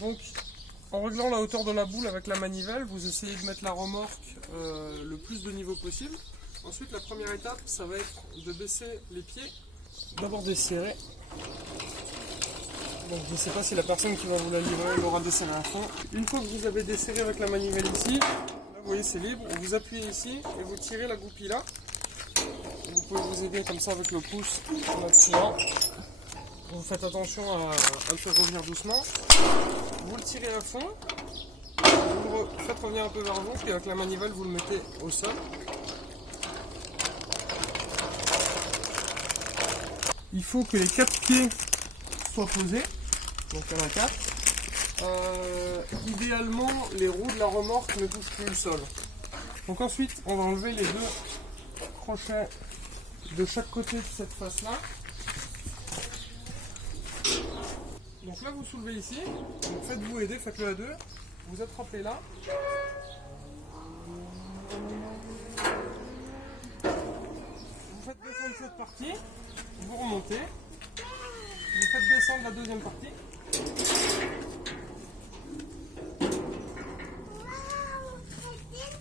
Donc, en réglant la hauteur de la boule avec la manivelle, vous essayez de mettre la remorque le plus de niveau possible. Ensuite, la première étape, ça va être de baisser les pieds. D'abord desserrer. Donc, je ne sais pas si la personne qui va vous la livrer l'aura desserré à fond. Une fois que vous avez desserré avec la manivelle ici, là, vous voyez c'est libre, vous appuyez ici et vous tirez la goupille là. Vous pouvez vous aider comme ça avec le pouce en appuyant. Vous faites attention à le faire revenir doucement. Vous le tirez à fond. Vous le faites revenir un peu vers vous, puis avec la manivelle vous le mettez au sol. Il faut que les 4 pieds soient posés. Donc il y en a 4. Idéalement, les roues de la remorque ne touchent plus le sol. Donc ensuite, on va enlever les 2 crochets de chaque côté de cette face-là. Donc là, vous soulevez ici. Donc faites-vous aider, faites-le à 2. Vous attrapez là. Vous faites descendre cette partie. Vous remontez. Vous faites descendre la deuxième partie.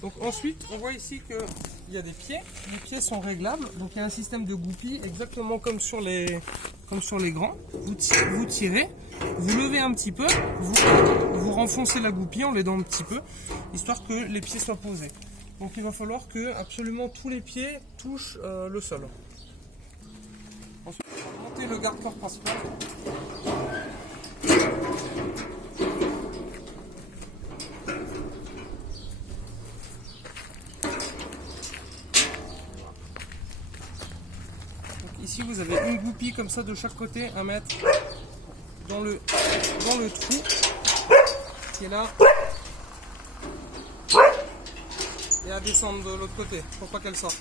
Donc ensuite, on voit ici qu'il y a des pieds. Les pieds sont réglables. Donc il y a un système de goupilles exactement comme sur les grands. Vous tirez, vous levez un petit peu, vous renfoncez la goupille en l'aidant un petit peu, histoire que les pieds soient posés. Donc il va falloir que absolument tous les pieds touchent le sol. Ensuite, on va monter le garde-corps principal. Ici vous avez une goupille comme ça de chaque côté à mettre dans le trou qui est là et à descendre de l'autre côté pour pas qu'elle sorte.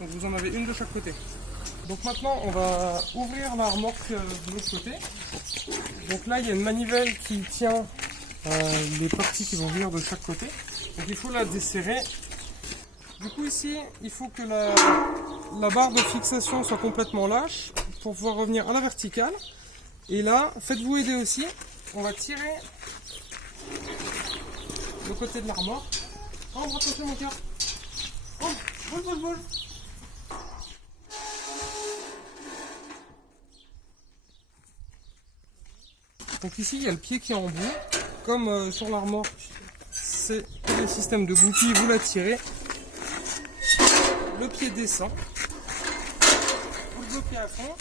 Donc vous en avez une de chaque côté. Donc maintenant on va ouvrir la remorque de l'autre côté. Donc là il y a une manivelle qui tient les parties qui vont venir de chaque côté. Donc il faut la desserrer. Du coup ici, il faut que la barre de fixation soit complètement lâche pour pouvoir revenir à la verticale. Et là, faites-vous aider aussi. On va tirer le côté de la remorque. Oh, attention mon cœur. Oh, boule. Donc ici, il y a le pied qui est en bout. Comme sur la remorque, c'est le système de goupilles, vous la tirez. Le pied descend, vous le bloquez à fond.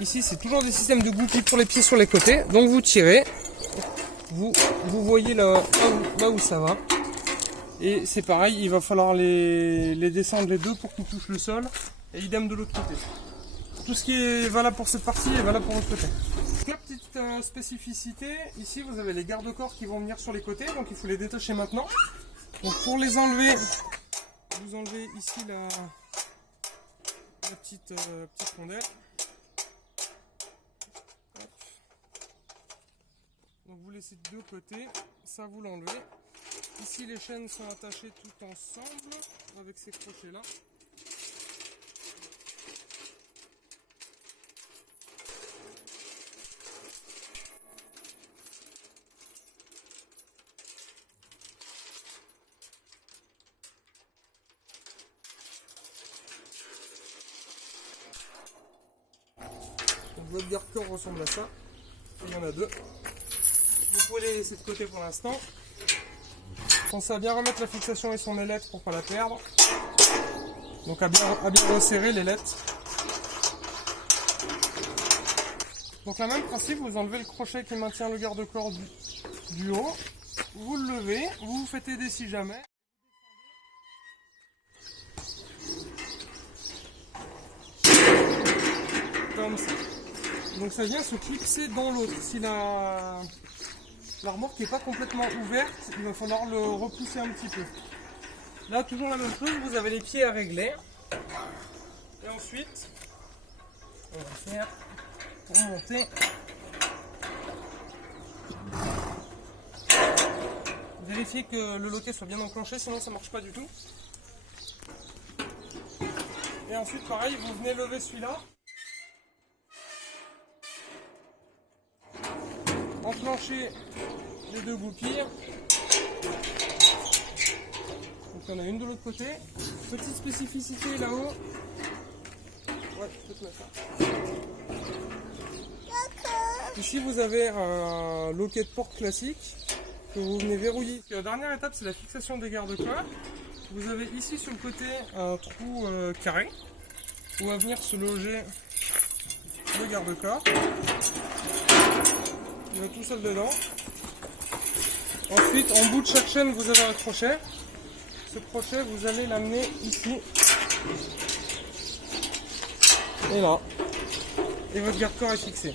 Ici c'est toujours des systèmes de goupilles pour les pieds sur les côtés, donc vous tirez, vous voyez là où ça va. Et c'est pareil, il va falloir les descendre les deux pour qu'ils touchent le sol, et idem de l'autre côté. Tout ce qui est valable pour cette partie est valable pour l'autre côté. La petite spécificité, ici vous avez les garde-corps qui vont venir sur les côtés, donc il faut les détacher maintenant. Donc pour les enlever, vous enlevez ici la petite rondelle. Hop. Donc vous laissez de deux côtés, ça vous l'enlevez. Ici les chaînes sont attachées toutes ensemble avec ces crochets là. Votre garde-corps ressemble à ça. Il y en a 2. Vous pouvez les laisser de côté pour l'instant. Pensez à bien remettre la fixation et son ailette pour ne pas la perdre. Donc à bien resserrer l'ailette. Donc le même principe, vous enlevez le crochet qui maintient le garde-corps du haut. Vous le levez, vous vous faites aider si jamais. Comme ça. Donc ça vient se clipser dans l'autre. Si la remorque n'est pas complètement ouverte, il va falloir le repousser un petit peu. Là, toujours la même chose, vous avez les pieds à régler. Et ensuite, on va faire pour monter. Vérifiez que le loquet soit bien enclenché, sinon ça ne marche pas du tout. Et ensuite, pareil, vous venez lever celui-là. enclencher les deux goupilles. Donc il y en a une de l'autre côté. Petite spécificité là-haut. Ouais, je peux te mettre ça. Ici vous avez un loquet de porte classique que vous venez verrouiller. La dernière étape c'est la fixation des garde-corps. Vous avez ici sur le côté un trou carré où va venir se loger le garde-corps. Il va tout seul dedans. Ensuite en bout de chaque chaîne vous avez un crochet. Ce crochet vous allez l'amener ici. Et là. Et votre garde-corps est fixé.